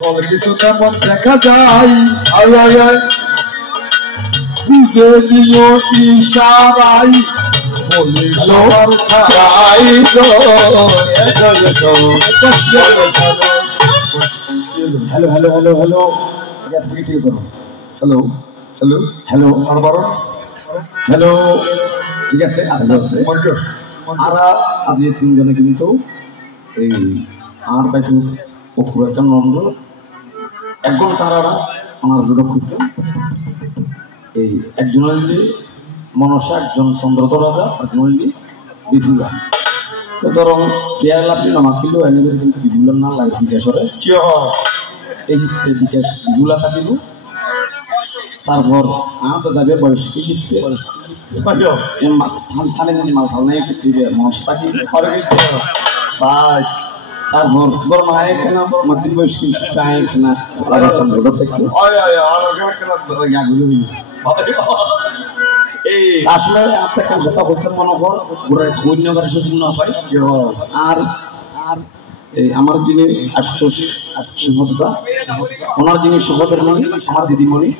কিছু তেমন দেখা যায় বুঝে দিও ইশারাই বলি সবার খাই hello hello hello hello hello hello hello আরবার হ্যালো ঠিক আছে আর আজ তিনজনে কিন্তু এই আর পাইছু একটা নম্র একজন তারা আমার জন্য খুঁজছেন এই একজন হইলি মনসা একজন চন্দ্রত রাজা একজন হইলি বিফুলা তো ধরুন পেয়ার লাভলি নামা ছিল এনেদের কিন্তু বিফুলার নাম লাগে বিকাশরে এই যে বিকাশ বিফুলা থাকিল তারপর আমাদের যাবে বয়স সাড়ে মাল ভাল নাই মনসা থাকি তারপর বড় মায়ের কেন মধ্যে বয়স না আসলে আপনার কাছে কথা মনে কর অন্যবার সুযোগ না পাই আর আর আমার যিনি আশ্চর্যতা ওনার যিনি সহোদর মণি আমার দিদিমণি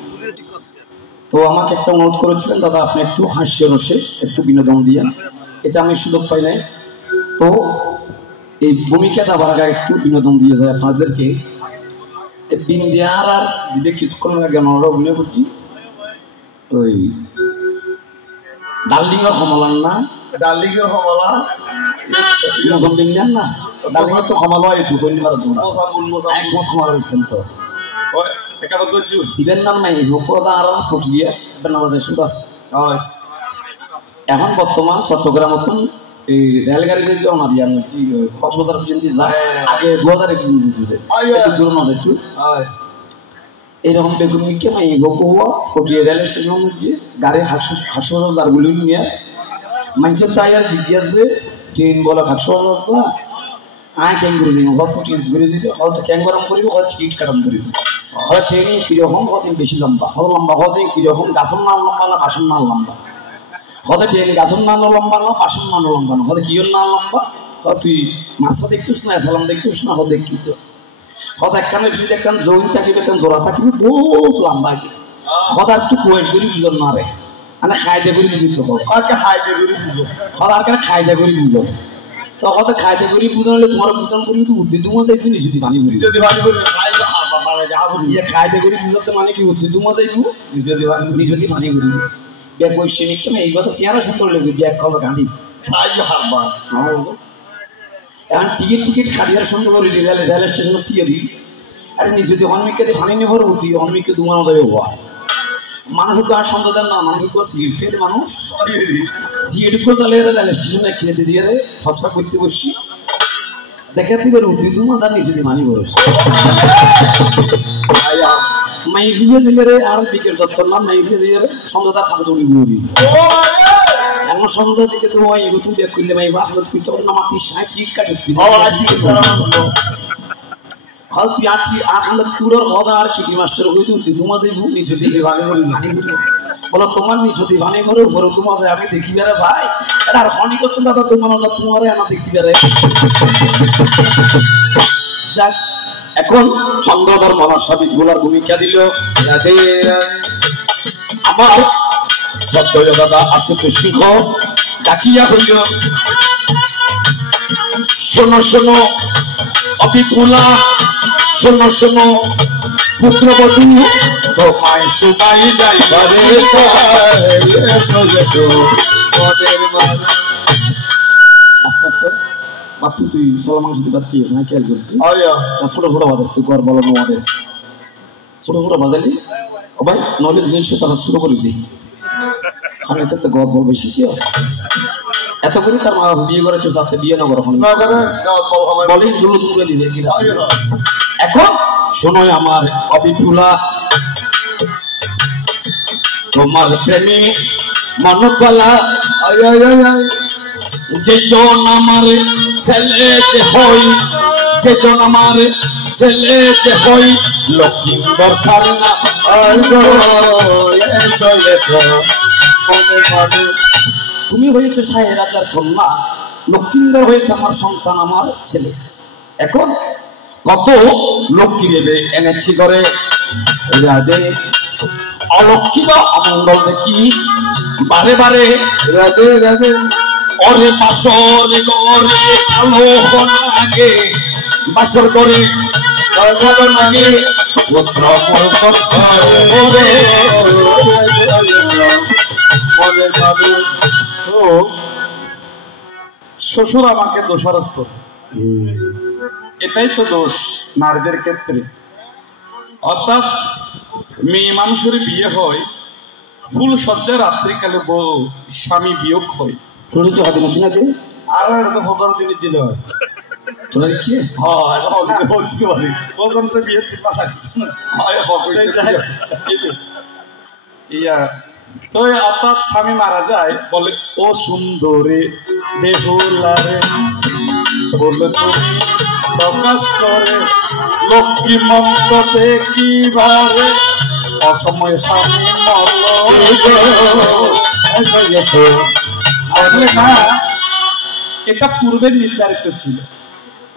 তো আমাকে একটা অনুরোধ করেছিলেন দাদা আপনি একটু হাস্য রসে একটু বিনোদন দিয়ে এটা আমি সুযোগ পাই নাই তো এই ভূমিকা যাবার আগে একটু বিনোদন দিয়ে যায় আপনাদেরকে বিন্দিয়ার আর যদি কিছুক্ষণ আগে আমরা অভিনয় করছি ওই ডার্লিংয়ের কমলার না ডার্লিংয়ের কমলা মজম বিন্দিয়ার না ডার্লিংয়ের তো কমলা হয় একটু কন্যার জন্য একমত কমার দিচ্ছেন তো ইভেন নাম নাই রূপদা আর ফুটলিয়া এবার নাম আছে শুধু এখন বর্তমান চট্টগ্রাম মতন এই রেলগাড়িতে যে ওনার ইয়ার কক্সবাজার পর্যন্ত যায় আগে 2001 দূর না একটু এইরকম বেগুন মিকে মাই গোকুয়া ফটিয়ে রেল স্টেশন মধ্যে গাড়ি হাসপাতাল যারগুলি নিয়ে মানুষের টায়ার জিজ্ঞাসা ট্রেন বলা হাসপাতাল আয় ক্যাঙ্গুরি নিয়ে ফটিয়ে ঘুরে দিতে হয়তো ক্যাং গরম করিব হয়তো টিকিট কাটাম করিব হয়তো ট্রেনে কীরকম কদিন বেশি লম্বা হয়তো লম্বা হয়তো কীরকম গাছের নাম লম্বা না বাসন নাম লম্বা হয়তো ট্রেন গাছের নাম লম্বা না বাসন নাম লম্বা না হয়তো কিয়র নাম লম্বা হয়তো তুই মাছটা দেখতিস না সালাম দেখতিস না হয়তো দেখি তো হয়তো একখানে ফ্রিজ একখান জমি থাকিবে একখান জোড়া থাকিবে বহুত লম্বা কি হয়তো আর একটু কোয়েট করি বুঝল না রে মানে খাইদে করি বুঝতে পারো হয়তো আর কেন খাইদে করি বুঝল তো হয়তো খাইদে করি বুঝলে তোমার বুঝন করি তো উদ্ভিদ মধ্যে একটু নিশ্চিত পানি করি খাইদে করি বুঝতে মানে কি উদ্ভিদ মধ্যে একটু নিশ্চিত পানি করি ব্যাগ বৈশ্বিক তো এই কথা চেয়ারা সুন্দর লাগবে ব্যাগ খাবার গাঁধি এখন টিকিট খাদিয়ার সুন্দর করে রেল স্টেশন থিয়েরি আরে নিজে যদি হনমিকে ভানি নেবার হতি হনমিকে দুমান দেবে হওয়া মানুষ তো আর সন্দেহ না মানুষ তো সিট মানুষ সিট করে তাহলে রেল স্টেশনে খেতে দিয়ে দেয় ফসা করতে বসছি দেখাতে পারে উঠি দুমান তার নিজে মানি বরস মাইভিয়ে দিলে আর বিকের দত্তর নাম মাইভিয়ে দিয়ে সন্ধ্যা খাতে চলি বুড়ি এমন সন্ধ্যা থেকে তো ওই গতু ব্যাগ করলে মাইবা হালত করতে পারে না মাতি সাই টিক কাটে হল তুই আর হালত কুড়োর হদা আর চিঠি মাস্টার হয়েছে দুমা দেবু নিচে দিকে ভাগে বলি ভানি বলো তোমার নিচে ভানি করে উপরে তোমাদের আমি দেখি বেড়ে ভাই এটা আর হনি করছো দাদা তোমার তোমারে আমার দেখি বেড়ে যাক এখন চন্দ্রধর মনসাবিদ গুলার ভূমিকা দিল আমার সত্যয় দাদা আশুতোষ সিংহ ডাকিয়া হইল শোনো শোনো অবিপুলা শোনো শোনো পুত্রবধূ তোমায় সবাই যাইবারে আস্তে আস্তে বাপু তুই সোলা মাংস দিবার কি না খেয়াল করছি ছোট ছোট বাজাচ্ছি ঘর বলো নোয়ারেস ছোট ছোট বাজালি ও ভাই নলে জিনিস তারা শুরু করে দিই আমি তো গদ বল বেশি এত করে তার মা বিয়ে করেছে সাথে বিয়ে না কখন বলেই দুলো দুলো দিবে এখন শোনোই আমার অবিপুলা তোমার প্রেমে মনকলা যেজন আমার ছেলেতে হই যেজন আমার ছেলেতে হই লক্ষ্মীন্দর কারণা তুমি হয়েছে শাহের রাজার কন্যা লক্ষ্মীন্দর হয়েছে আমার সন্তান আমার ছেলে এখন কত লক্ষ্মী দেবে এনেছি করে রাধে অলক্ষিত অমঙ্গল দেখি বারে বারে রাধে রাধে অরে বাসর করে আলো লাগে বাসর করে লাগে পুত্র শ্বশুর আমাকে দোষারোপ করে, এটাই তো দোষ নারীদের ক্ষেত্রে। অর্থাৎ মেয়ে মানুষের বিয়ে হয় ফুল সজ্জায় রাত্রিকালে বউ স্বামী বিয়োগ হয় শুনেছো হাতে নাকি নাকি আর তো ফকর জিনিস দিলে হয় তোরা কি হ্যাঁ বলছি বলি কখন তো বিয়ে পাশা ইয়া তো অর্থাৎ স্বামী মারা যায় বলে ও সুন্দরে বেহুলারে বললে তুমি প্রকাশ করে লক্ষ্মী মন্ত্র দেখিবারে অসময়ে স্বামী আসলে না, এটা পূর্বের নির্ধারিত ছিল।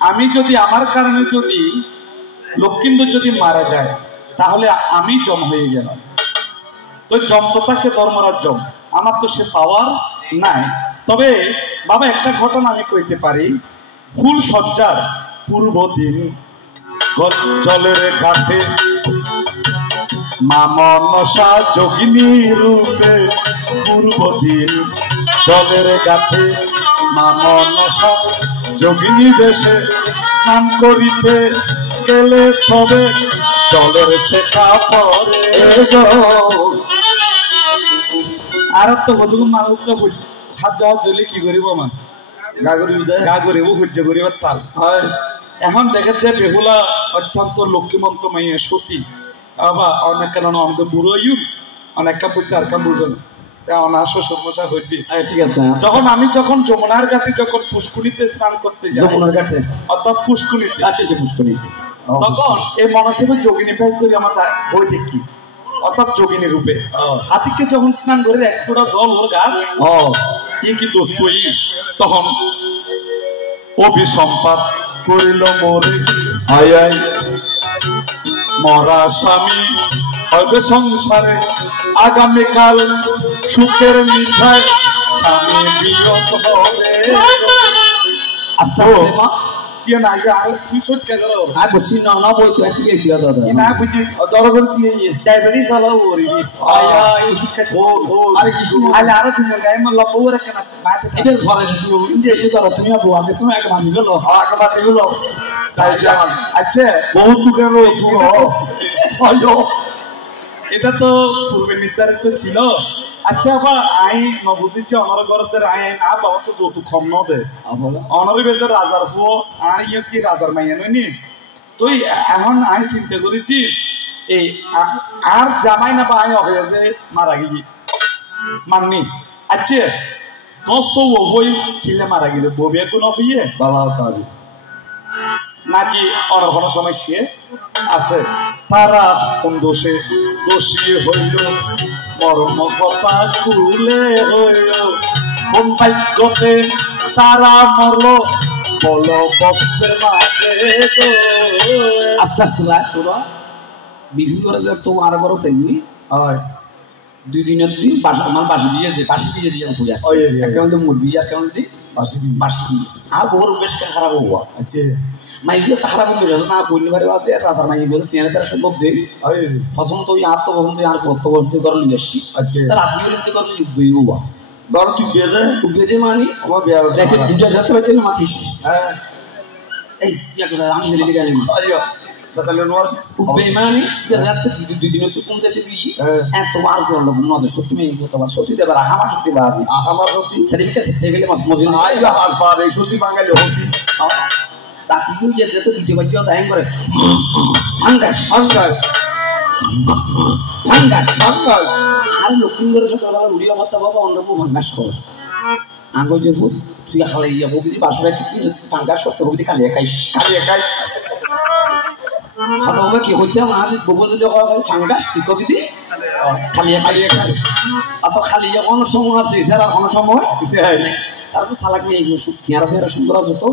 আমি যদি আমার কারণে যদি লক্ষ্মীন্দর যদি মারা যায় তাহলে আমি জম হয়ে গেলাম। তো জম তো তাকে ধর্মরাজ জম, আমার তো সে পাওয়ার নাই। তবে বাবা একটা ঘটনা আমি কইতে পারি। ফুল সজ্জার পূর্ব দিন জলের ঘাটে মা মনসা যোগিনী রূপে পূর্ব দিন জলের ঘাটে মা মনসা যোগিনী বেশে স্নান করিতে গেলে তবে জলের চেকা পরে আর তো বধু মানুষ হাত যাওয়া জলে কি করিব আমার গা করিব সহ্য করিবার তাল। এখন দেখে যে বেহুলা অত্যন্ত লক্ষ্মীমন্ত মাইয়া সতী আবার অনেক কারণ আমাদের বুড়ো ইউর অনেক কাপ বুঝতে আর কাপ বুঝো না সমস্যা হচ্ছে। ঠিক আছে, যখন যমুনার ঘাটে যখন পুষ্কুনিতে স্নান করতে যাই, যমুনার ঘাটে অর্থাৎ পুষ্কুনিতে, আচ্ছা পুষ্কুনিতে, তখন এই মনসেব যোগিনী ফেস করি আমার বই দেখি অর্থাৎ যোগিনী রূপে হাতিকে যখন স্নান করে এক ফোঁটা জল ওর গাছ কি দোস্ত তখন অভিসম্পাত করিল মোরে আয় আয় মরা স্বামী হবে সংসারে আগামীকাল সুখের মিঠাই স্বামী বিরত হবে। আচ্ছা মা কি না যা তুই সট কে গেল আ বসি না না বই তো কি কি দাদা না বুঝি দরবার কি ডায়াবেটিস হলো ওরিবি আয়া এই শিক্ষা ও আরে কি শুনো আলে আরো তুমি গায় মা লম্বা ওরে কেন মাতে এটা ঘরে ইন্ডিয়া যে ধরো তুমি আবু আমি তুমি এক মাঝি গেল এক মাঝি গেল আচ্ছা বহুত গেল শুনো আয়ো এটা তো পূর্বে নির্ধারিত ছিল। আচ্ছা আবার আই নবুঝিছে আমার ঘরের আই না বাবা তো যৌতুক কম ন দে অনারি বেজার রাজার হো আর ইয়ে কি রাজার মাইয়া নইনি তুই এখন আই চিন্তা করেছি এই আর জামাই না পাই হবে যে মারা গিয়ে মাননি। আচ্ছা নশো বই খিলে মারা গেলে ববিয়া কোন হইয়ে বাবা তাহলে নাকি অনর্ঘন সময় সে আছে তারা কোন দোষে দোষী হইল মর্ম কথা খুলে হইল কোন ভাগ্যতে তারা মরল বল বক্সের মাঝে। আস্তে আস্তে তোরা বিভিন্ন করে তো আর বড় তেমনি হয় দুই দিনের দিন আমার বাসি দিয়ে যে বাসি দিয়ে দিয়ে পূজা কেমন মুরগি আর কেমন দিই বাসি বাসি আর বড় বেশ খারাপ হবো। আচ্ছা মাইকে খারাপ হয়ে গেছে না পরিবারে আছে রাতার মাইকে বলে সিয়ানে তারা সম্ভব দেয় পছন্দ তো আর তো পছন্দ আর কত বসতে করেন বেশি। আচ্ছা রাত্রি বলতে করেন বইবা দর তুই বেজে তুই বেজে মানি আমার বিয়ার দেখে দুটা যাত্রা বাইতে মাতিস হ্যাঁ এই কি করে আমি দিলি গেলি আরিয়া বাতালিয়ন ওয়ার্স বেমানি যাত্রা দুই দিন তো কম যেতে দি এত বার করলো নজর সত্যি মেয়ে কথা বা সত্যি দেবার আমার সত্যি বাদি আমার সত্যি সার্টিফিকেট টেবিলে মাস মজিন আইলা আর পারে সত্যি বাঙালি হতি তাকি যে যেত দিতে বাজিও দাইং করে আঙ্গাস আঙ্গাস আঙ্গাস আঙ্গাস আর লক্ষ্মীন্দর সকালবেলা উড়িয়া মাত্তা বাবা অন্যরকম আঙ্গাস করে আঙ্গ যে ফুট তুই খালাই ইয়া ববি বাসুরা চিকি আঙ্গাস করতে ববি খালিয়া খাই হাতে বাবা কি হইতে আমার ববু যে আঙ্গাস ঠিক কবি খালিয়া খালিয়া খাই অত খালিয়া কোনো সময় আছে স্যার আর কোনো সময় তারপর সালাক নিয়ে সিয়ারা ফেরা সুন্দর আছে তো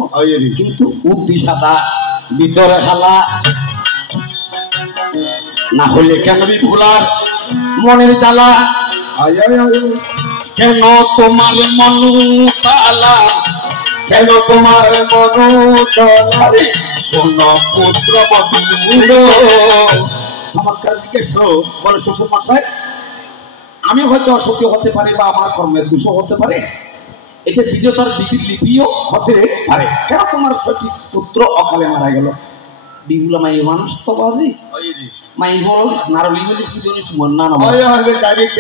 কিন্তু উদ্দি সাদা ভিতরে হালা না হলে কেন বিপুলার মনের জ্বালা কেন তোমার মন তালা কেন তোমার মন তালা শোনো পুত্র বধূ চমৎকার জিজ্ঞেস বলে শ্বশুর মশাই আমি হয়তো অসত্য হতে পারি বা আমার কর্মের দোষ হতে পারে এটা বিজেতার বিবির লিপিও হতে পারে কেন তোমার সঠিক পুত্র অকালে মারা গেল বিপুলা মাই মানুষ তো বাজি মাই বল নারলি বলি ফুজনি সুমন না না ডাইরেক্ট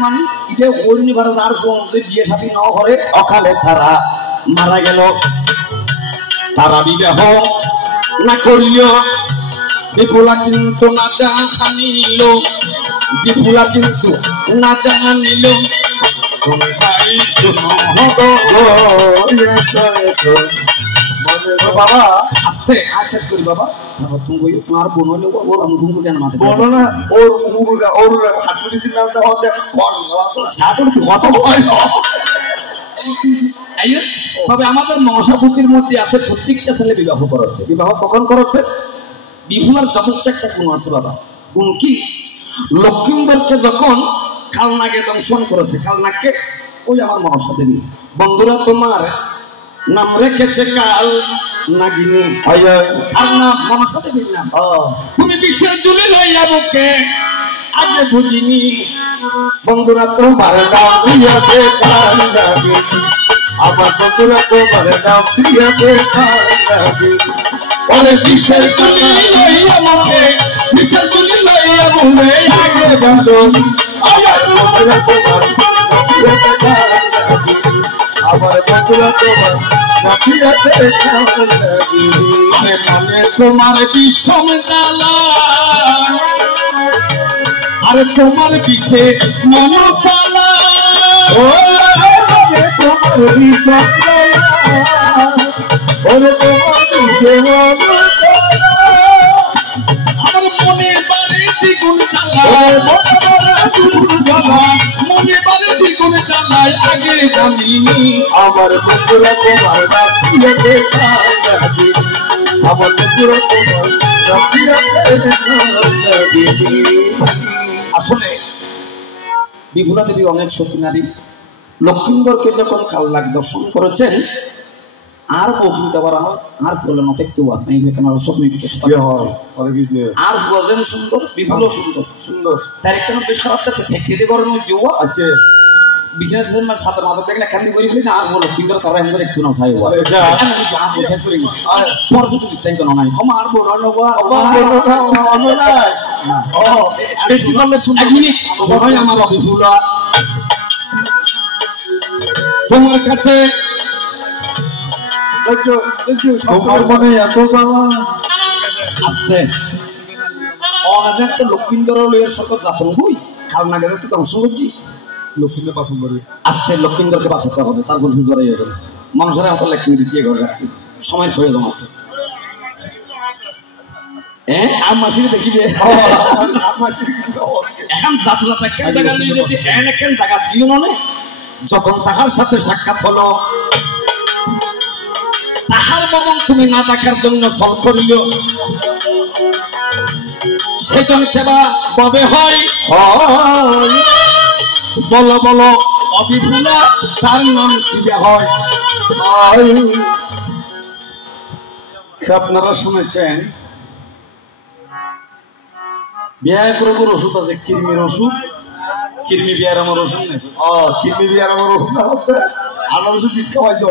মানে এটা ওইনি ভারত আর যে বিয়ে শাদী ন করে অকালে তারা মারা গেল তারা বিবাহ না করিও বিপুলা কিন্তু না জানিল বিপুলা কিন্তু না জানিল ভাই বাবা আসছে আর শেষ করি বাবা তুমি তোমার বোন হলে ওর অনুভব কেন মাথা বলো না ওর হাতুড়ি সিগন্যালটা হচ্ছে কথা বলে তবে আমাদের মহাসভূতির মধ্যে আছে প্রত্যেকটা ছেলে বিবাহ করেছে বিবাহ কখন করেছে বিপুলার যথেষ্ট একটা গুণ আছে বাবা গুণ কি লক্ষ্মীন্দরকে যখন খালনাকে দংশন করেছে খালনাকে ওই আমার মনসা দেবী বন্ধুরা তোমার নাম রেখেছে কাল নাগিনী আর নাম মনসা দেবীর নাম তুমি বিশ্বের জুলি লইয়া বুকে আগে বুঝিনি বন্ধুরা তোমার নাম রেখেছে কাল নাগিনী আমার বন্ধুরা তোমার নাম রেখেছে কাল নাগিনী ওরে বিশ্বের জুলি লইয়া বুকে বিশ্বের জুলি লইয়া বুকে আগে বুঝিনি আমার বন্ধুরা তোমার আমার বন্ধুরা তোমার মনে তোমার বিষম জ্বালা আরে তোমার বিষে মন জ্বালা তোমার বিষম ওরে তোমার বিষে মন আমার মনে বারে দ্বিগুণ জ্বালা মনে বারে দ্বিগুণ জ্বালায় আগে জানিনি আমার বন্ধুরা তোমার রাখিয়াতে কাঁদাবি আমার বন্ধুরা তোমার রাখিয়াতে কাঁদাবি আসলে বিপুলা দেবী অনেক সতী নারী লক্ষ্মীন্দরকে যখন কালনাগ দর্শন করেছেন আর বলতে আবার আর বলে না দেখতে আপনি এখানে স্বপ্ন আর বলেন সুন্দর বিপুল সুন্দর সুন্দর তার একটা বেশ খারাপ থেকে করেন আছে বিজনেসের মানে সাথে মাথা দেখলে কেমনি করি ফেলি না আর বলো কিন্তু তারা এমন একটু না চাই পরশু তাই কেন নাই আমার বড় আমার অবিফুলা তোমার কাছে আসছে অনাজার তো লক্ষ্মীন্দর সাথে যাতন হই খালনা গেলে তো ধ্বংস করছি লক্ষ্মীন্দর পাশন করবে আসছে লক্ষ্মীন্দরকে বাঁচাতে হবে তারপর সুন্দর হয়ে যাবে মানুষের হাতে লক্ষ্মী দিয়ে ঘরে রাখি সময় প্রয়োজন আছে আমার দেখি যে এখন যাত্রা একটা জায়গা নিয়ে যদি এখন জায়গা দিও মনে যখন তাহার সাথে সাক্ষাৎ হলো তাহার বদন তুমি না দেখার জন্য ফল করিল সেজন সেবা কবে হয় বলো বলো অবিপুলা তার নাম কি হয় আপনারা শুনেছেন বিয়ে প্রভুর ওষুধ আছে কৃমির ওষুধ কৃমি বিয়ার আমার ওষুধ নেই কৃমি বিয়ার আমার ওষুধ না হচ্ছে আমার ওষুধ শিক্ষা পাইছে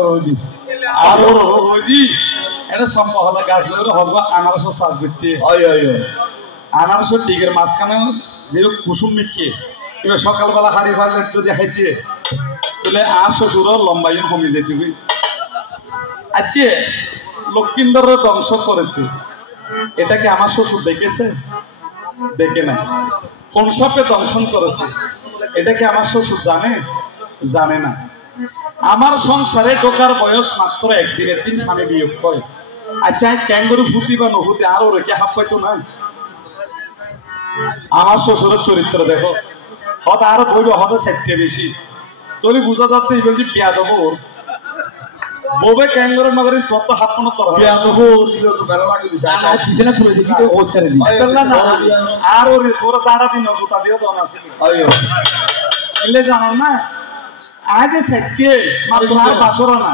এটা সম্ভব হলে গাছ লাগলে হবে আনারস চাষ করতে আনারস দিকের মাঝখানে যেরকম কুসুম মিটকে এবার সকালবেলা হাড়ি ফাল একটু দেখাইতে তাহলে আর শ্বশুরও লম্বাই কমে যেতে হবে আজকে লক্ষ্মীন্দর ধ্বংস করেছে এটাকে আমার শ্বশুর দেখেছে দেখে না কোন সাপে দংশন করেছে এটাকে আমার শ্বশুর জানে জানে না আমার সংসারে ঢোকার বয়স মাত্র একদিনের দিন স্বামী বিয়োগ করে আচ্ছা ক্যাঙ্গুরু ফুটি বা নহুতি আরো রেখে হাফ পাইতো না আমার শ্বশুরের চরিত্র দেখো হয়তো আরো ধরবে হয়তো সেটকে বেশি তোর বুঝা যাচ্ছে এই বলছি পেয়া দেবো বউবে ক্যাঙ্গরের নগরে তোর তো হাত মনে তোর আর ওর তোরা চারা দিন জুতা দিও তো না এলে জানো না আজ সেক্টে মাত্র আর বাসরা না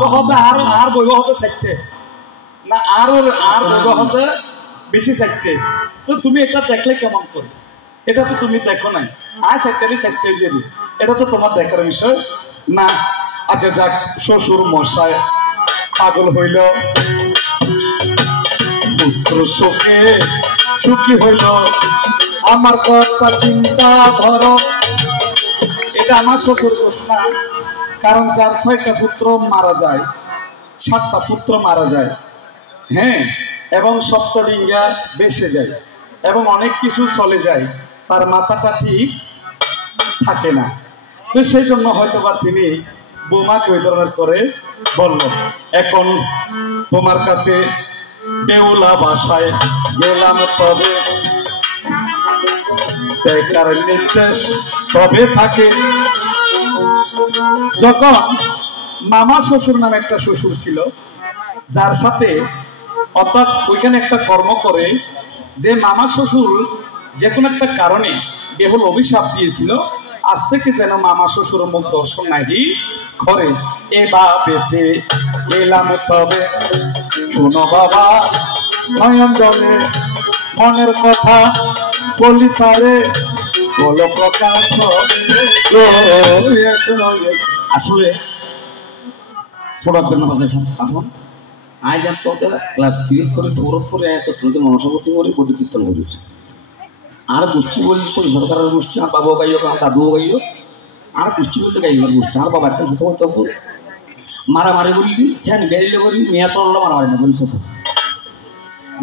তো হতে আর বইব হতে সেক্টে না আর বইব হতে বেশি সেক্টে তো তুমি এটা দেখলে কেমন করে এটা তো তুমি দেখো নাই আজ সেক্টে যে এটা তো তোমার দেখার বিষয় না আচ্ছা যাক শ্বশুর মশাই পাগল হইল পুত্র শোকে সুখী হইল আমার কথা চিন্তা ধরো এটা আমার শ্বশুর ঘোষণা কারণ যার 6টা পুত্র মারা যায় 7টা পুত্র মারা যায় হ্যাঁ এবং সপ্তডিঙ্গা বেসে যায় এবং অনেক কিছু চলে যায় তার মাথাটা ঠিক থাকে না তো সেই জন্য হয়তো বা তিনি বৌমাকে ওই ধরনের করে বলল এখন তোমার কাছে বেউলা বাসায় গেলাম তবে দেখার নির্দেশ তবে থাকে যখন মামা শ্বশুর নামে একটা শ্বশুর ছিল যার সাথে অর্থাৎ ওইখানে একটা কর্ম করে যে মামা শ্বশুর যে কোনো একটা কারণে বেহুল অভিশাপ দিয়েছিল আজ থেকে যেন মামা শ্বশুর মুখ দর্শন নাহি করে এভাবে গেলাম তবে শোনো বাবা নয়ন জলে মনের কথা বলি তারে বলো প্রকাশ আসলে ছোড়ার জন্য এখন আজ এত ক্লাস 3 করে 4 করে এত তুলতে মনসাপতি করে বডি কীর্তন করেছে আর গোষ্ঠী বলছি সরকারের গোষ্ঠী আর বাবু গাইও আর দাদুও গাইও আর গোষ্ঠী বলতে গাইবার গোষ্ঠী আর বাবা একটা ছোটো বলতে মারামারি বললি সেন বেরিয়ে বলি মেয়া তরল মারামারি না বলিস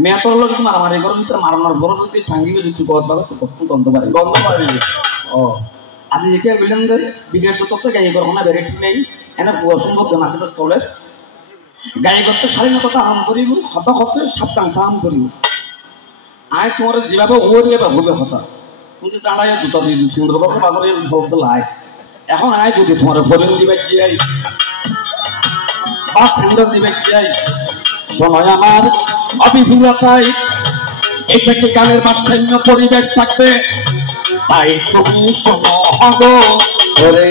মেয়া তরল যদি মারামারি করো যদি মারানোর বড় যদি ঠাঙ্গি যদি গদ বাগো তো কখন গন্ধ পারি ও আজ একে বললেন যে বিকেট তো গাই করবো না ভ্যারাইটি নেই এনে অসম্ভব না কিন্তু চলে গাই করতে স্বাধীনতা আরাম করিব হত হতে সাবধানতা আরাম করিব আয় তোমার যেভাবে ওরে বা হবে হতা তুমি জানাই জুতা দিয়ে সুন্দরভাবে বাজারে শব্দ লাই এখন আয় যদি তোমার ফরিং দিবে যাই বা সুন্দর দিবে যাই সময় আমার অবিভূতাই এটাকে গানের ভারসাম্য পরিবেশ থাকবে তাই তুমি শোনো হগো ওরে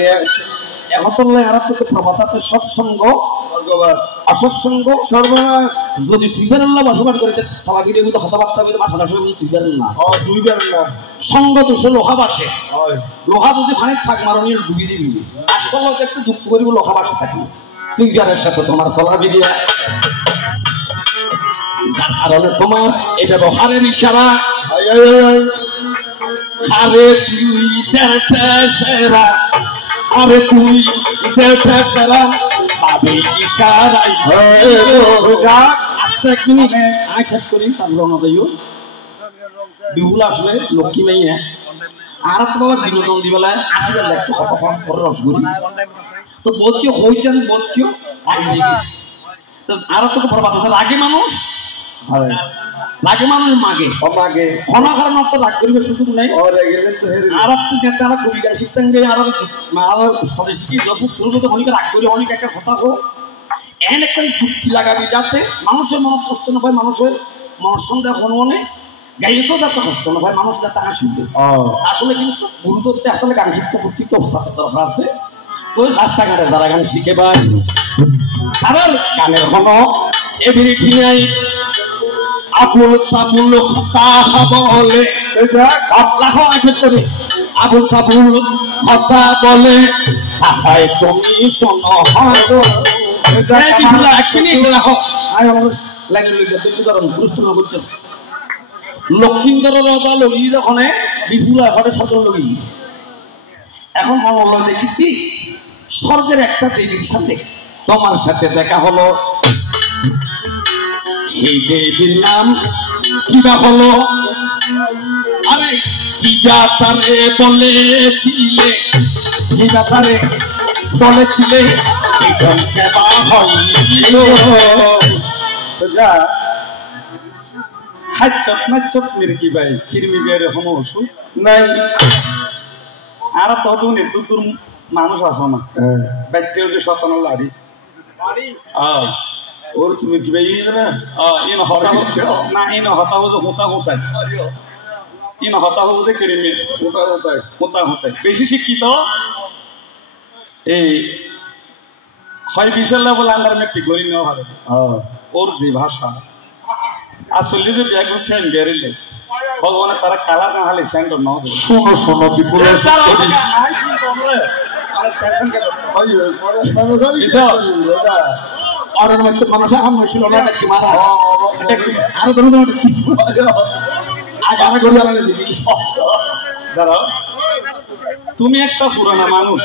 এখন আর তোকে প্রমাতাতে সৎসঙ্গ অসৎসঙ্গ সর্বনাশ যদি সুইজারল্যান্ড বসবাস করিতে সালাগিরির মতো কথাবার্তা বলে মাথা দাসের মতো সুইজারল্যান্ড সঙ্গ দোষে লোহা বাসে লোহা যদি ফানে থাক মারণীয় ডুবি দিবি আশ্চর্য একটু যুক্ত করিব লোহা বাসে থাকি সুইজারের সাথে তোমার সালাগিরিয়া যার কারণে তোমার এই ব্যবহারের ইশারা আরে তুই দেড়টা সেরা আরে তুই দেড়টা সেরা পাবি ইশারাই আস্তে এক মিনিট আয় শেষ করি তারপর রওনা দিও বিহুল আসবে লক্ষ্মী মেয়ে আর তো বাবা বিনোদন দিবেলায় আসবে দেখতে কতক্ষণ পরে রসগুলি তো বোধকেও হইছেন বোধকেও তো আর তো প্রভাব আছে রাগে মানুষ লাগে মানুষ মাগে মাগে ক্ষমা কারণ তো রাগ করিবে সুযোগ নেই আর তো যেতে আর কবিতা শিখতেন গে আর স্বদেশী যত শুরু তো অনেক রাগ করি অনেক একটা কথা হোক এন একটা যুক্তি লাগাবি যাতে মানুষের মন কষ্ট না হয় মানুষের মন সন্দেহ মনে গাইতে তো যাতে কষ্ট না হয় মানুষ যাতে হাসিবে আসলে কিন্তু গুরুত্বতে আসলে গান শিখতে প্রত্যেকটা অবস্থাতে দরকার আছে তো রাস্তাঘাটে যারা গান শিখে পায় তাদের গানের কোনো এবিলিটি নাই আবুল তাবুল কথা বলে আবুল তাবুল কথা বলে তাই তুমি শোনো লক্ষিন্দর রাজা লগি যখন বিপুলা ঘরে সচল লগি এখন মনে দেখি কি স্বর্গের একটা দেবীর সাথে তোমার সাথে দেখা হলো সেই দেবীর নাম কিবা হলো আরে কিবা তারে বলেছিলে কিবা তারে বলেছিলে সেখান কেবা হইল যা হাচ্চত নাচ্চত মির্কি ভাই খিরমি বের হম ওষুধ নাই আর তখন একটু দূর মানুষ আসো না ব্যক্তিও যে শতানো লাড়ি ওর তুমি কি ভাই না ইন হতা না ইন হতা হতো হতা হতা ইন হতা হতে কেরিমে হতা হতা বেশি শিক্ষিত এই হয় বিশাল লেভেল আন্ডার মেট্রিক করি নেওয়া ভালো ওর যে ভাষা আসলে যে ব্যাগ সেন বেরিলে ভগবানের তারা কালা না হালে সেন্টার নাও শোনো শোনো বিপুল আর মধ্যে মানুষ আম হয়েছিল না কি মারা আরো ধরো আগে করে জানালে দিবি দাঁড়াও তুমি একটা পুরানা মানুষ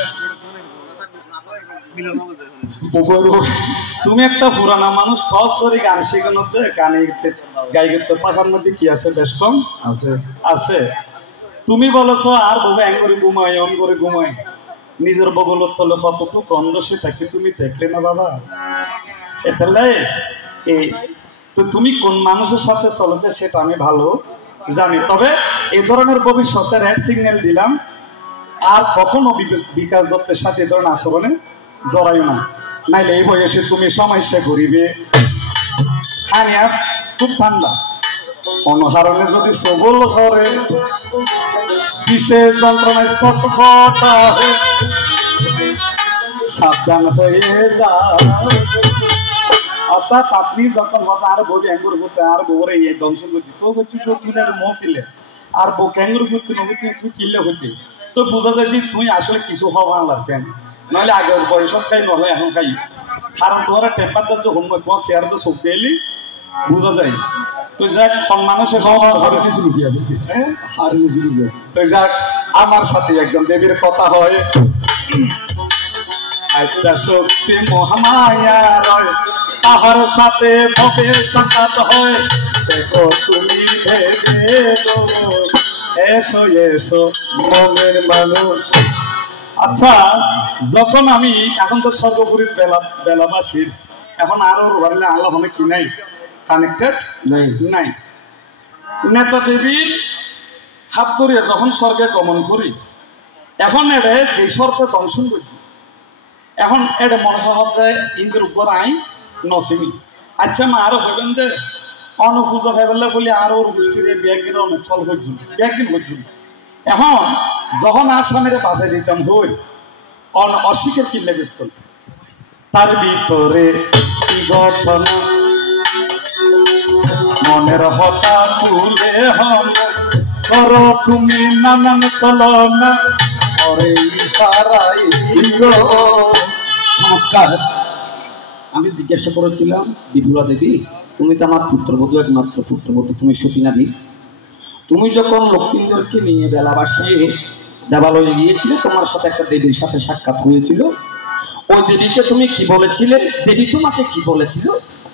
তুমি একটা পুরানা মানুষ টপ করে গান শেখানো গানে গাই গেতে পাখার মধ্যে কি আছে বেশ কম আছে আছে তুমি বলেছো আর বাবু এং করে ঘুমাই অন করে ঘুমাই নিজের বগলের তলে কতটুকু গন্ধ সে থাকে তুমি দেখলে না বাবা এতালে এই তো তুমি কোন মানুষের সাথে চলেছে সেটা আমি ভালো জানি তবে এই ধরনের ভবিষ্যতের রেড সিগন্যাল দিলাম আর কখনো বিকাশ দত্তের সাথে এই ধরনের আচরণে জড়াইও না নাইলে এই বয়সে তুমি সমস্যা ঘুরিবে হানিয়া খুব ঠান্ডা অনহারণে যদি সবল করে বিশেষ যন্ত্রণায় ছটফটা সাবধান হয়ে যায় অর্থাৎ আপনি যখন আর বউ ক্যাঙ্গুর করতে আর বউরে এই ধ্বংস করতে তো হচ্ছে তুই মছিলে আর বউ ক্যাঙ্গুর করতে নগরতে তুই কিনলে হইতে তো বোঝা যায় যে তুই আসলে কিছু হওয়া আনলার কেন নাহলে আগের বয়সত খাই নহলে এখন খাই কারণ তোমার টেম্পার যখন তোমার শেয়ার তো চোখে এলি বোঝা যায় তুই যাক সম্মানের ঘরে কিছু লুকিয়ে দিচ্ছি আর নিজে লুকিয়ে তুই যাক আমার সাথে একজন দেবীর কথা হয় একটা শক্তি মহামায়া রয় তাহার সাথে ভবে সাক্ষাৎ হয় দেখো তুমি ভেবে এসো এসো মনের মানুষ আচ্ছা যখন আমি এখন তো সর্বোপরি বেলাবাসীর এখন আরো বাড়লে আল্লাহ অনেক কি নাই কানেক্টেড নাই নেতা দেবীর হাত ধরিয়া যখন স্বর্গে গমন করি এখন এটা যে স্বর্গে দংশন করি এখন এটা মনসা হচ্ছে ইন্দ্র উপর আই নসিমি আচ্ছা মা আরো হইবেন যে অনুপূজা ফেলে বলে আরো ওর গোষ্ঠীর ব্যাগিন অনেক চল করছি ব্যাগিন করছি এখন যখন আসামের বাজাই দিতাম হই অস্বীকার কিনলে ব্যক্ত তার ভিতরে কি ঘটনা মনের হতা তুলে হল করো তুমি নানান চলো না পরে ইশারাই চমৎকার আমি জিজ্ঞাসা করেছিলাম বিপুলা দেবী তুমি তো আমার পুত্রবধূ একমাত্র পুত্রবধূ তুমি সতী নারী তুমি যখন লক্ষ্মীন্দরকে নিয়ে বেলাবাসে দেবালয়ে গিয়েছিলে তোমার সাথে একটা দেবীর সাথে সাক্ষাৎ হয়েছিল ওই দেবীকে তুমি কি বলেছিলে দেবী তোমাকে কি বলেছিল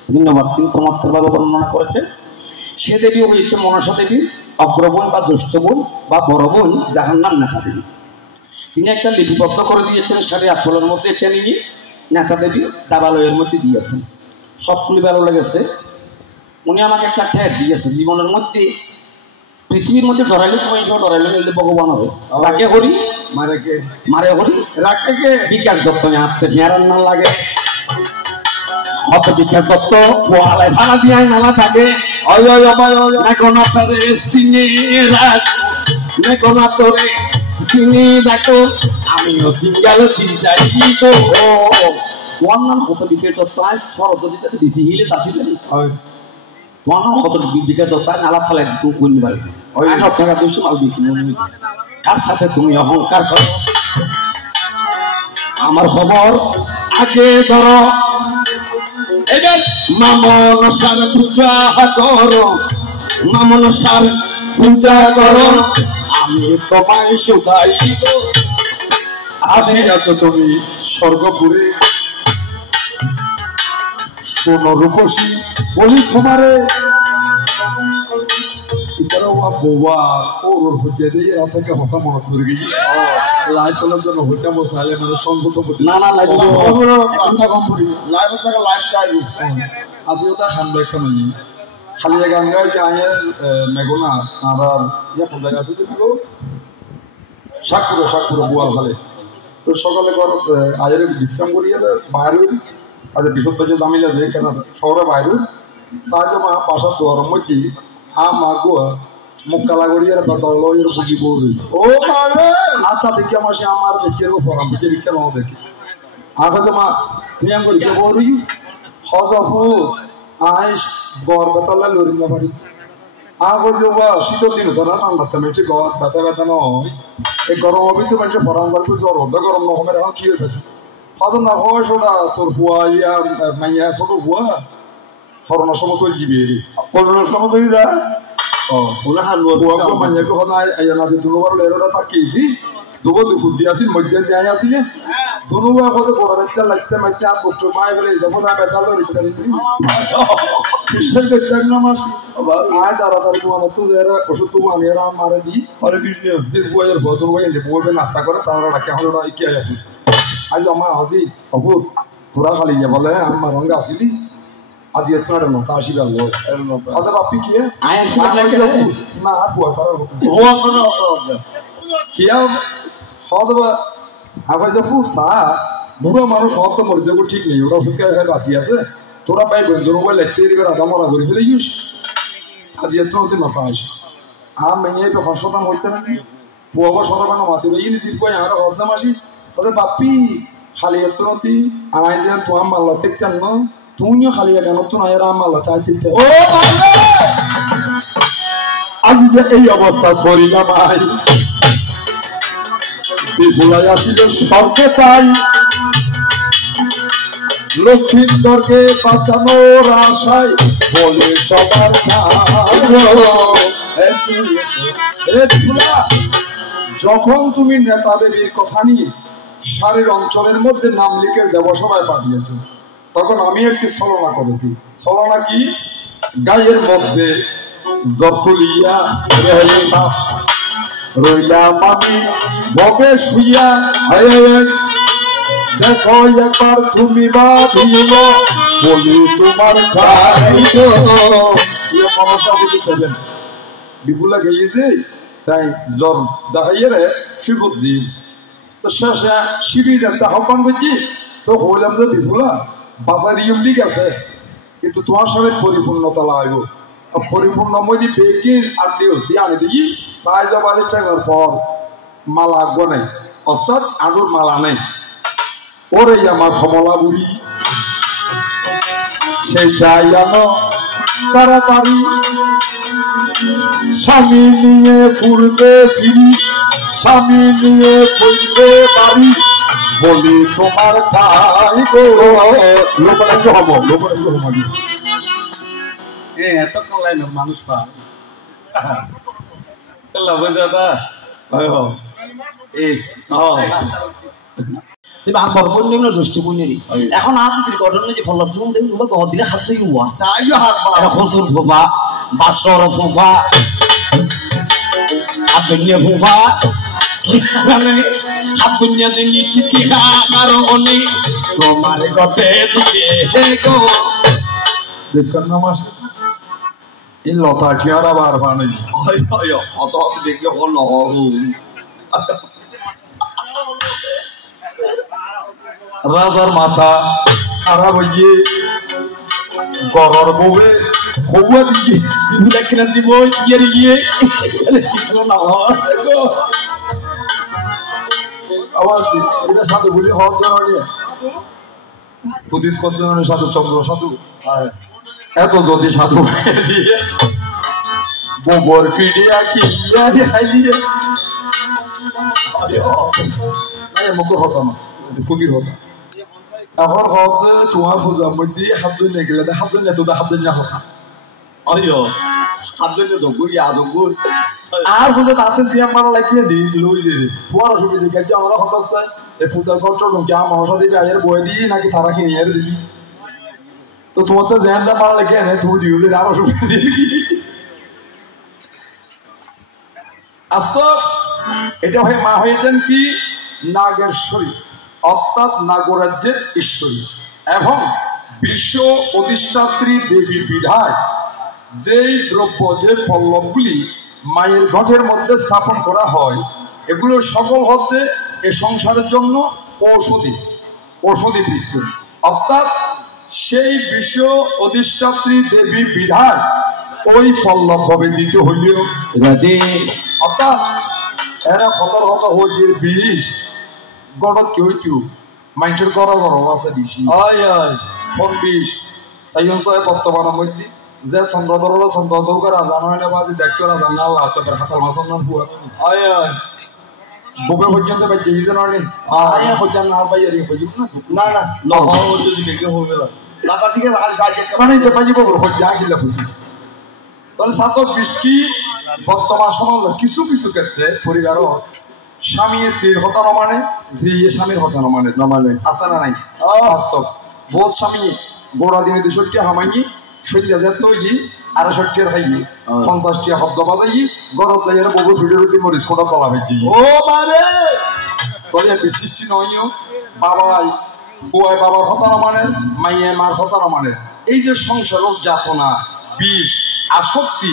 ধন্যবাদ তিনি চমৎকারভাবে বর্ণনা করেছেন সে দেবী হয়েছে মনসা দেবী অগ্রবোন বা জ্যৈষ্ঠ বোন বা বড় বোন যাহার নাম নেতা দেবী তিনি একটা লিপিবদ্ধ করে দিয়েছেন সাড়ে আচলের মধ্যে এটা নিয়ে নেতা দেবী দেবালয়ের মধ্যে দিয়েছেন সবগুলি ভালো লেগেছে উনি আমাকে একটা ট্যাগ দিয়েছে জীবনের মধ্যে পৃথিবীর মধ্যে ডরাইলে তুমি ডরাইলে মিললে ভগবান হবে রাখে হরি মারে হরি রাখে বিকাশ দত্ত আপনি ফেরার না লাগে অত বিকাশ দত্ত পোহালায় ভাড়া দিয়ে নালা থাকে এখন আপনাদের চিনি রাখ এখন আপনারে চিনি দেখো আমিও সিঙ্গাল দিয়ে যাই তো তোমার নাম কত বিকাশ দত্ত আয় শরৎ দিতে বেশি হিলে তাছিলেন তোমার নাম কত বিকাশ দত্ত আয় নালা ফেলে বলতে পারি টাকা দুশো মাল দিয়েছি কার সাথে তুমি অহংকার করো আমার খবর আগে ধরো এবার মামন সার পূজা করো মামন সার পূজা করো আমি তোমায় শুধাইব আসে আছো তুমি স্বর্গপুরে শোনো রূপসী বলি তোমারে বৌবা ওর হচ্ছে থেকে হতা মনে ধরে গেছি লাইভ চলার জন্য হতে বসালে মানে সংযত না না লাইভ কম করি লাইভ আজও তা খান্ড একটা নই খালি গান গাই যে আয়ে মেঘনা আর ইয়া কোন জায়গা আছে যেগুলো সাকুরা বোয়াল খালে তো সকালে কর আয়ের বিশ্রাম করি বাইরে আজ বিশুদ্ধ যে জামিলা যে কেন শহরে বাইরে সাহায্য মা বাসা দোয়ার মধ্যে হা মা গোয়া মুক্কালা গড়িয়ে বেতল বুঝি বৌরি ও মানে আচ্ছা দেখি আমার সে আমার দেখি পড়াম যে কেন দেখি আগে তো মা তুমি আমি করি বৌরি হজফু আইস গড় বেতলা লড়ি না পারি আগে যে শীতের দিন হতো না ঠান্ডাতে মেটে গড় ব্যথা ব্যথা নয় এই গরম অভিযোগ মানুষের পড়ান গল্প জ্বর হতো গরম রকমের এখন কি হয়েছে হয়তো না হয় সোদা তোর ফুয়া ইয়া মাইয়া ছোট ফুয়া করোনার সময় তো দিবি করোনার সময় তো যা ও ওনা হাল ফুয়া মাইয়াকে হতো আইয়া না দুবার লেরোটা তাকিয়েছি দুবো দুপুর দিয়ে আসিল মধ্যে দিয়ে আসিলে দুনুবা কত বড় একটা লাগতে মাইতে আর বকছো মাই বলে যখন আমি বেতাল রিতে বিশ্বাস করতে না মাস আয় তাড়াতাড়ি তোমার তো যারা ওষুধ তো আমি এরা মারে দিই হরে কৃষ্ণ যে বুয়ের বদল হয়ে যে বউবে নাস্তা করে তারা রাখে হলো না কি আছে আজ আমার আজি অভূত তোরা খালি যা বলে আমার রঙে আসিলি আজ এত না তা আসি গেল অথবা আপনি কি না আর ফুয়া করার কি হতবা আবার যখন সা বুড়ো মানুষ হত মরে যাবো ঠিক নেই ওরা ওষুধ খাই বাঁচি আছে তোরা পাই বন্ধু মোবাইল লিখতে দিবে রাধা মরা করে ফেলে গিয়েছ আজ এত হতে মাথা আসে আর মেয়ে শতান হইতে নাকি পুয়াবো শতকানো মাতি রই নিজের কই আর হরদাম আসি তাদের বাপ্পি খালি এত নতি আমায় দিয়ে তো আমার দেখতেন না তুমিও খালি কেন তো না এরা আমার চাইতে ও আমি যে এই অবস্থা করি না ভাই বিপুলাই আসিল স্বর্গে তাই লক্ষ্মীন্দরকে বাঁচানোর আশায় বলে সবার যখন তুমি নেতা দেবীর কথা নিয়ে সারের অঞ্চলের মধ্যে নাম লিখে দেবসভায় পাঠিয়েছ তখন আমি একটি ছলনা করেছি ছলনা কি গায়ের মধ্যে জতুলিয়া রইলাম আমি ববে শুইয়া দেখো একবার তুমি বাঁধিল বলি তোমার বিপুলা গেছে তাই জ্বর দেখাইয়ে রে শিবজি তো শেষে শিবির একটা আহ্বান করছি তো হইলাম যে বিপুলা বাজার ইউম ঠিক আছে কিন্তু তোমার সাথে পরিপূর্ণতা লাগবে পরিপূর্ণ মধ্যে বেকিং আর দিও আনে দিই সাই জবাদের টাকার পর মালা আঁকবো নাই অর্থাৎ আগুর মালা নেই ওরে আমার কমলা বুড়ি সেইটাই আনো তাড়াতাড়ি স্বামী নিয়ে ফুরবে ফিরি স্বামী নিয়ে ফুরবে বাড়ি বলি তোমার ঠাই গো লোকটা কি হবো লোকটা কি হবো এত কলাই না মানুষ পা বুঝা এখন আর ঘটনা যে ফল দিলে হাত থেকে খসুর ফোফা বাসর ফোফা হাত দুনিয়া ফোফা হাত দুনিয়াতে নিচ্ছি কারণে তোমার গতে দিয়ে দেখেন না মাস এই লতা ঠিয়ার আবার পানি অত দেখলে হল রাজার মাথা খারাপ হইয়ে গরর বউয়ে হবুয়া দিকে বিপুলা কিনা দিব ইয়ে গিয়ে আবার এটা সাধু বলি হওয়ার জন্য প্রদীপ কর্জনের সাধু চন্দ্র সাধু এত যদি সাধু দিয়ে গোবর ফিরিয়া কি হাইলিয়ে মুখর হতো না ফুকির হতো এখন হতে তোমার পূজার মধ্যে হাতজন নিয়ে গেলে হাতজন নিয়ে তোদের হাতজন নিয়ে হতা আর বুঝে তাতে জিয়া মারা লাগিয়ে দিই লই দিই তোমার অসুবিধা গেছে আমরা হতাস্ত এই পূজার খরচ কি আমার সাথে আয়ের বই দিই নাকি তারা কিনে এর দিবি তো তোমার তো জ্যানটা মারা লেগে এনে তুমি দিবি আর অসুবিধা দিবি আচ্ছা এটা হয়ে মা হয়েছেন কি নাগেশ্বরী অর্থাৎ নাগরাজ্যের ঈশ্বরী এবং বিশ্ব অধিষ্ঠাত্রী দেবী বিধায় যেই দ্রব্য যে পল্লবগুলি মায়ের ঘটের মধ্যে স্থাপন করা হয় এগুলো সকল হচ্ছে এ সংসারের জন্য ঔষধি বৃত্ত অর্থাৎ সেই বিশ্ব অধিষ্ঠাত্রী দেবী বিধান ওই পল্লব ভাবে দিতে হইল অর্থাৎ এরা কতর কত হইল বিষ গড়ত কি হইতু মানুষের গড় গরম আছে বেশি কোন বিষ সাইয়ন সাহেব বর্তমানের মধ্যে যে চন্দ্রধর চন্দ্রধর রাজা হয় না বাজি দেখতো রাজা না আল্লাহ তোর হাতাল মাসন না বুয়া বুকে পর্যন্ত বাজে দিতে না নেই আয়া পর্যন্ত না পাই আর পর্যন্ত না না লহাও যদি দেখে হবে না রাজা থেকে রাজা যাচ্ছে মানে যে বাজি বড় হয়ে যা গিলা বুঝি তাহলে শাসক বৃষ্টি বর্তমান সমাজ কিছু কিছু ক্ষেত্রে পরিবারও স্বামী স্ত্রীর হতা না মানে স্ত্রী স্বামীর হতা না মানে আছে না নাই বাস্তব বহুত স্বামী গোড়া দিনে 200 টাকা হামাইনি 70,000 তৈরি 250 টাকা খাইনি 50 টাকা শব্দ বাজাই গরম যাইয়ের বহু ভিডিওতে মরিস কোটা তলা ভেজি ও মানে তোরে বিশিষ্টি নয়ও বাবাই বুয়াই বাবার হতা না মানে মাইয়ে মার হতা না মানে এই যে সংসারের যাতনা বিষ আসক্তি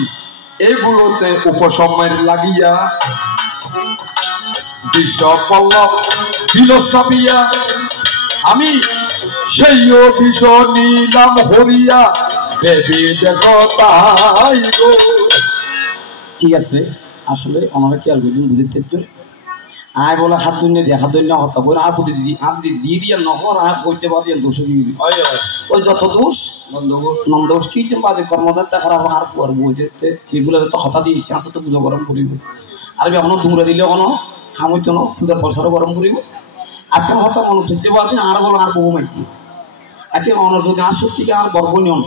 এগুলোতে উপশমের লাগিয়া বিশ্ব পল্লব বিলস্থাপিয়া আমি সেইও বিষ নিলাম হরিয়া দেবী দেবতাই গো। ঠিক আছে আসলে ওনারা কি আর বুঝুন বুঝতে আয় বলে হাত ধন্য দিয়ে হাত ধন্য হত্যা করে আর প্রতি দিদি আর দিয়ে দিয়ে নহর আর করতে পারছি দোষ ওই যত দোষ নন্দোষ কি বাজে কর্মদারটা খারাপ আর পর বুঝতে এগুলো তো হতা দিয়েছে আর তো পুজো গরম করিব আর এখনো দুমরা দিলে কোনো খামইত না পূজার পয়সারও গরম করিব আর কেন হতা মনে ধরতে পারছি আর বলো আর বহু মাইকি আচ্ছা অন্য যদি আর সত্যিকে আর গর্ব নিয়ম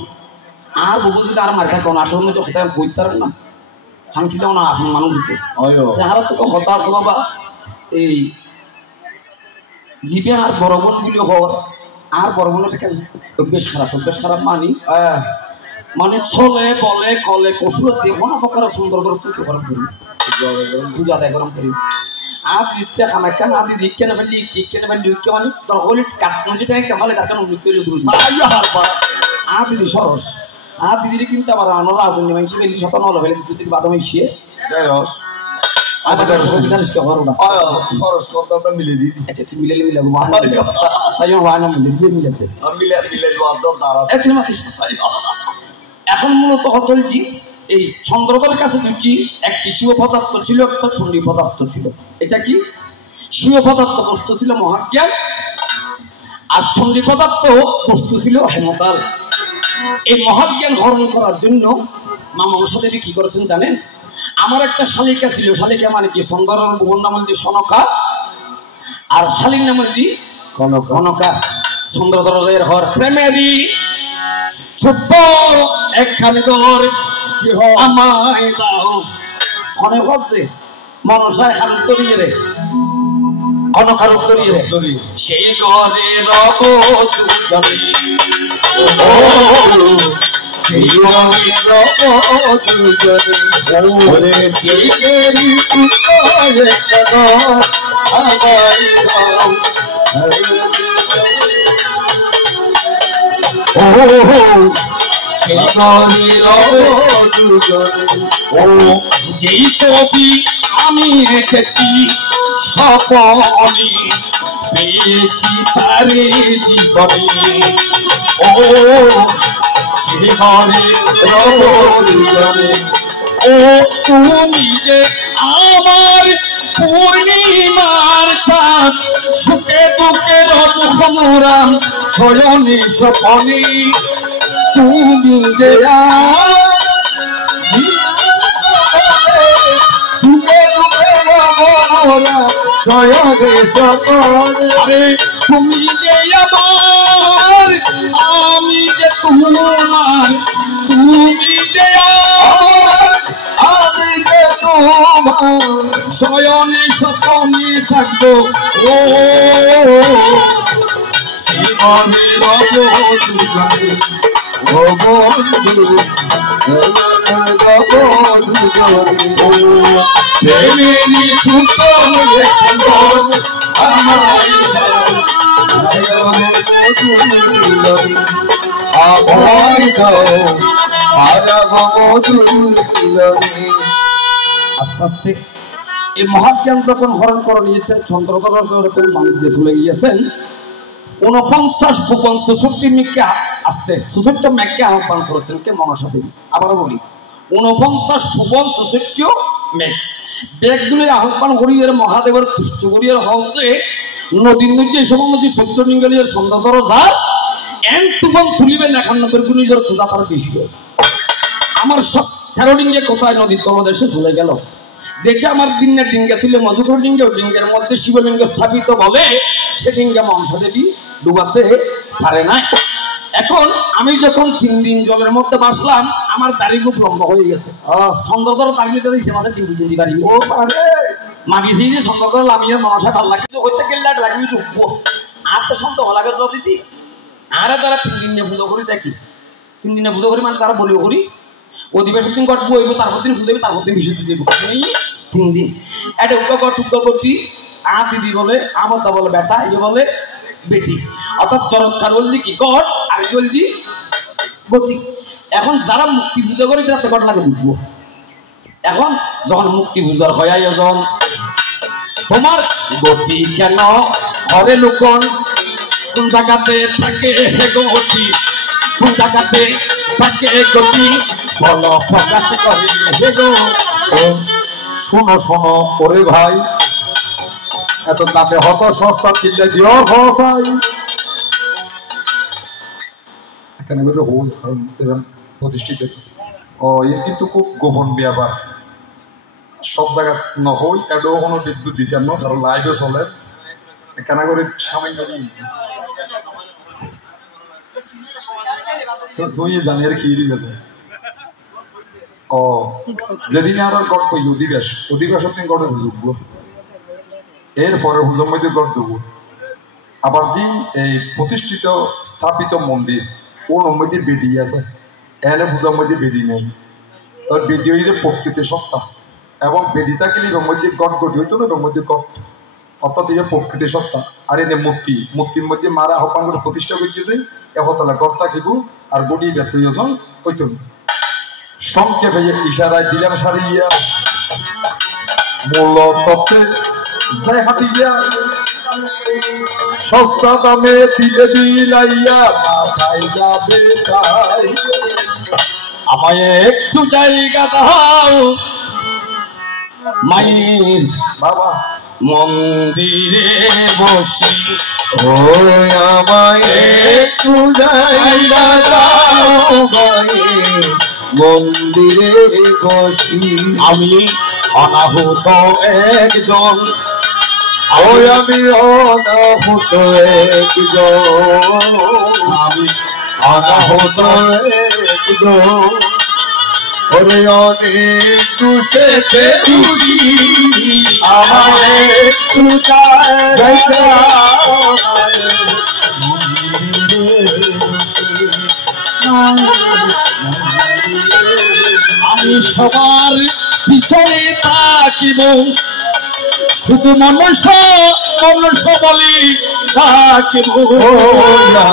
আর বহু যদি আর মার্কা কোন আসলে তো হতা বইতে পারেন না আমি খেলেও না আসুন মানুষ দিতে যাহারা তোকে হতা আসলো বা এই জীবে আর বড় বোনগুলি হওয়ার আর বড় বোনের কেন অভ্যেস খারাপ মানে ছলে বলে কলে কসুর দিয়ে কোনো প্রকার সুন্দর করে তুই গরম করি পূজা দেয় গরম করি আর দিতে খামাইকা না দিদি কেন ফেলি কি কেন ফেলি কে মানে তোর হলি কাঠমঞ্জিটা কেমন তাকে উল্লেখ করে দিল আর দিদি সরস আর দিদির কিন্তু আবার আনলা আসেন মাইসি বেলি শত নলা ফেলে দুই বাদাম মিশিয়ে আমাদের সবিতার স্টক না খরচ কতটা মিলে দিই আচ্ছা তুই মিলে মিলে সাইয়ন ওয়ানা মিলে এখন মূলত হতলজি এই চন্দ্রদের কাছে দুটি একটি শিব পদার্থ ছিল একটা চণ্ডী পদার্থ ছিল এটা কি শিব পদার্থ বস্তু ছিল মহাজ্ঞান আর চণ্ডী পদার্থ বস্তু ছিল হেমতাল এই মহাজ্ঞান হরণ করার জন্য মা মনসা দেবী কি করেছেন জানেন আমার একটা শালিকা ছিল শালিকা মানে কি সুন্দরন ভুবন নাম দি সনকা আর শালীর নাম দি কনকা সুন্দরদরের হর প্রেমেরই ছোট্ট একখানি ঘর কি হয় আমায় দাও অনেক হচ্ছে মনসায় হাত ধরিয়ে রে কনকার ধরিয়ে রে সেই ঘরে রব দুজনে যেই ছবি আমি রেখেছি স্বপনে পেয়েছি তারে জীবনে ও ও তুমি যে আমার পূর্ণিমার চাঁদ সুখে দুঃখে রব সংগ্রাম শয়নে স্বপনে তুমি যে সুখে দুঃখে শয়নে স্বপনে তুমি যে আমার আমি যে তোমার তুমি যে আমি যে তোমার শয়নে স্বপনে থাকবো ও জীবনে রব দুজনে ও বন্ধু প্রেমেরই সুন্দর আমায় আস্তে আস্তে এই মহাজ্ঞান যখন হরণ করে নিয়েছেন চন্দ্রধর বাণিজ্যে চলে গিয়েছেন 49 ফুকন 66 মেঘকে আসছে 66 মেঘকে আহ্বান করেছেন কে মনসা দেবী। আবারও বলি 49 ফুকন 66 মেঘ বেগগুলির আহ্বান করিয়ে মহাদেবের তুষ্ট করিয়ে হতে নদী নদী এই সময় নদী সত্যলিঙ্গের সন্ধ্যাধর যার এন তুফান তুলিবে 91 গুণিজর খোঁজা তার বেশি আমার সব স্যারোডিঙ্গে কোথায় নদীর তলদেশে চলে গেল দেখে আমার দিনের ডিঙ্গা ছিল মধুকর ডিঙ্গে ডিঙ্গের মধ্যে শিবলিঙ্গ স্থাপিত বলে সে ডিঙ্গা মনসা দেবী ডুবাতে পারে না। এখন আমি যখন 3 দিন জলের মধ্যে বাসলাম আমার দাড়ি খুব লম্বা হয়ে গেছে সন্ধ্যাধর তার ভিতরে সে মাঝে 3 দিন দাঁড়ি ও মানে মাগি দিয়ে সন্ধ্যাধর লামিয়ে মনসা ভাল লাগে হইতে গেলে লাগবে চুপবো আর তো সন্ধ্যা ভালো লাগে যদি আরে তারা 3 দিন নিয়ে পুজো করি দেখি 3 দিনে পুজো করি মানে তারা বলিও করি অধিবেশন দিন ঘটবো এবং তারপর দিন পুজো দেবে তারপর দিন বিশুদ্ধি দেবো 3 দিন এটা টুকা করছি দিদি বলে আমার দা বলে বেটা এ বলে বেটি অর্থাৎ চরৎকার বললি কি কর আর বলছি বটি। এখন যারা মুক্তি পুজো করে তারা ঘটনাকে বুঝবো। এখন যখন মুক্তি পুজোর হয় আয়োজন তোমার গতি কেন ঘরে লুকন কোন জায়গাতে থাকে গতি কোন জায়গাতে থাকে গতি বল প্রকাশ করে হেগো। শোনো শোনো ওরে ভাই এত দামে হত সস্তা কিনলে দিও ভাই এখানে বলে হোল প্রতিষ্ঠিত ও এর কিন্তু খুব গোপন ব্যাপার সব জায়গা নহই এটাও কোনো বিদ্যুৎ দিতেন না কারণ লাইটও চলে এখানে করে সামান্য তুই জানি আর কি দিবে ও যেদিন আর গড় কই অধিবেশ দিন গড়ে ঢুকবো এরপরে হুজুর মধ্যে গড় দেবো আবার যে এই প্রতিষ্ঠিত স্থাপিত মন্দির কোন মধ্যে বেদি আছে এনে পূজার মধ্যে বেদি নেই তার বেদি হইলে প্রকৃতি সত্তা এবং বেদি থাকলে মধ্যে গড় গড়ি হইতো না মধ্যে গড় অর্থাৎ এই প্রকৃতি সত্তা আর এনে মূর্তির মধ্যে মারা আহ্বান করে প্রতিষ্ঠা করছে একতলা গড় থাকিব আর গড়ি প্রয়োজন হইতো না। সংক্ষেপে ইশারায় দিলাম সারিয়া মূল তত্ত্বে যাই হাতিয়া সস্তা দামে দিয়ে বিলাইয়া মাথায় যাবে তাই আমায় একটু জায়গা দাও মায়ের বাবা মন্দিরে বসি ও আমায় একটু জায়গা দাও মন্দিরে বসি আমি অনাহুত একজন ওই আমি অনাহুত একজন আমি অনাহুত একজন ওরে অনেক দুষেতে খুশি আমার একটু জায়গা আমি সবার পিছনে থাকিব শুধু মনুষ্য বলি থাকিব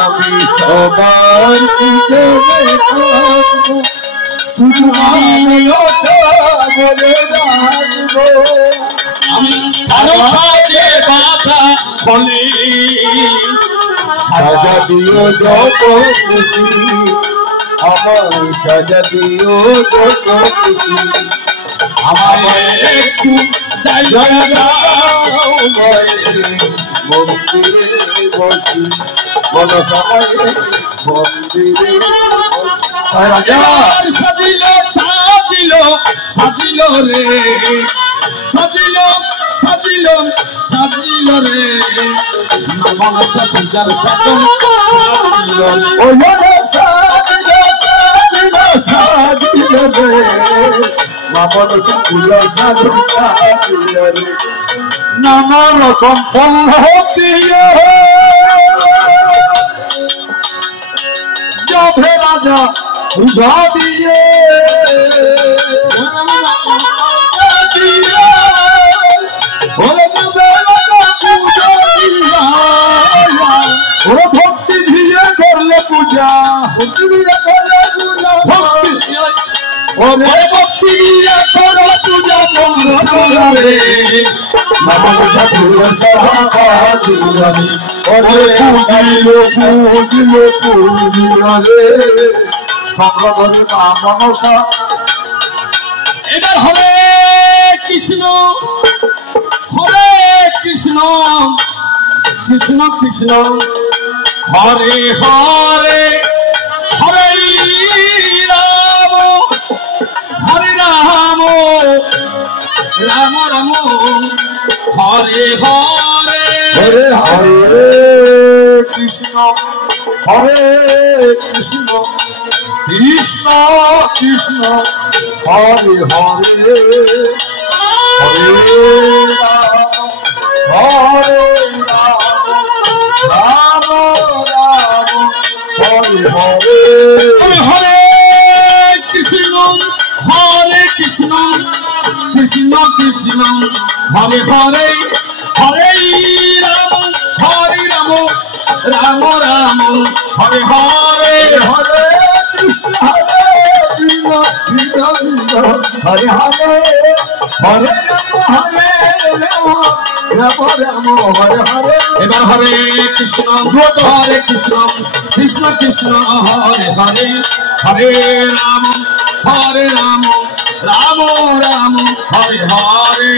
আমি সবার ভিতরে থাকবো শুধু আমিও বলে রাখবো আমি কারো কাজে বাধা বলি সাজা দিও যত খুশি আমার সাজা দিও যত খুশি আমায় একটু জায়গা দাও মন্দিরে বসি মনসায় মন্দিরে সাজিল সাজিল সাজিল রে সাজিল সাজিল সাজিল রে মনসা পূজার সাধন ও মনসা সাজিল রে মনসা পূজার সাধন সাজিল রে নানা রকম ফল দিয়ে যাবে রাজা পূজা দিয়ে ভক্তি দিয়ে করলে পূজা ভক্তি দিয়ে করলে পূজা ভক্তি দিয়ে করলে পূজা বন্ধ করে মামন সাধুর সাহায্যে ওরে বুঝিল রে সংগ্রামের মনসা। এবার হরে কৃষ্ণ কৃষ্ণ কৃষ্ণ হরে হরে হরে রাম হরে রাম রাম রাম হরে হরে হরে হরে কৃষ্ণ হরে কৃষ্ণ কৃষ্ণ কৃষ্ণ হরে হরে হরে রাম হরে রাম রাম রাম হরে হরে হরে কৃষ্ণ কৃষ্ণ কৃষ্ণ হরে হরে হরে রাম রাম রাম হরে হরে হরে কৃষ্ণ হরে হরে হরে রাম রাম হরে হরে। এবার হরে কৃষ্ণ কৃষ্ণ কৃষ্ণ হরে হরে হরে রাম রাম রাম হরে হরে।